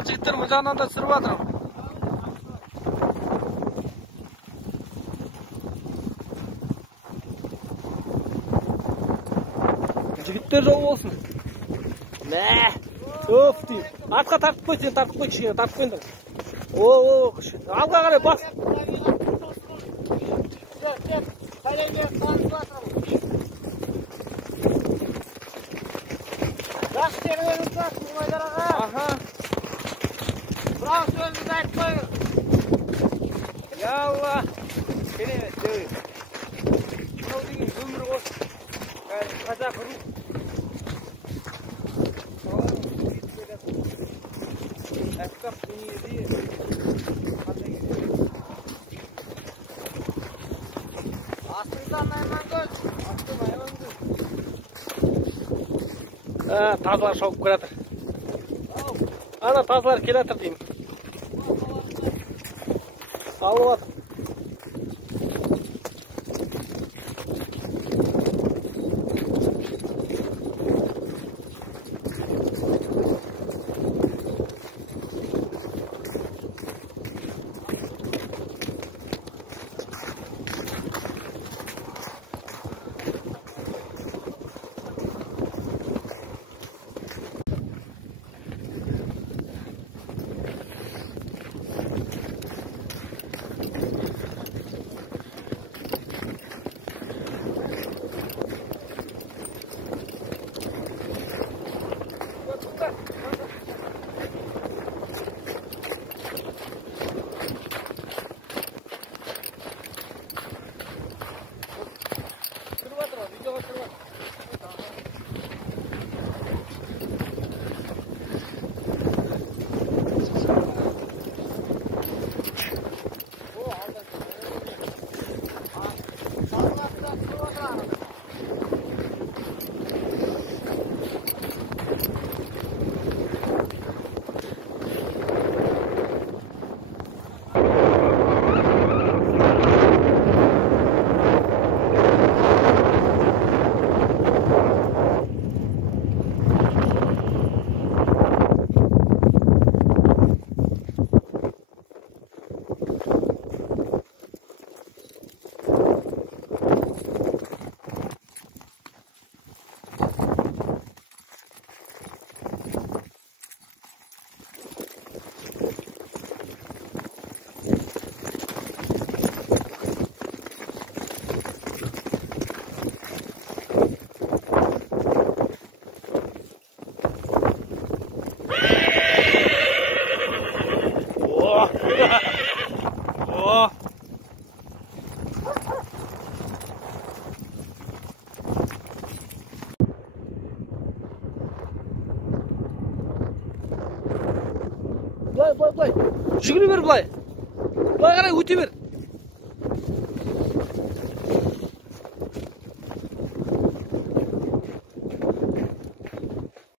Ал жігіттер бұл жағынан да сүріп жатыр. Жігіттер жол болсын. Мә, өф дейм. Артқа тартып қой, сен тартып қой, кішкене тартып қойыңдар. О, алға қарай бас. Жас терген ұстас, мұғайдар аға. Аха. Брау сөзіңізді айтып қойыңыз. Ялла. Керемет, жөй. Мынау деген өмір ғой. Қазақ ру. Әскап дүниеде. Астыңыздан Наймангөл. Астым Наймангөл. Тазылар шауып келатыр. Ана тазылар келатыр деймін. Алып атыр. Былай. Жүгіре бер былай. Былай қарай өте бер.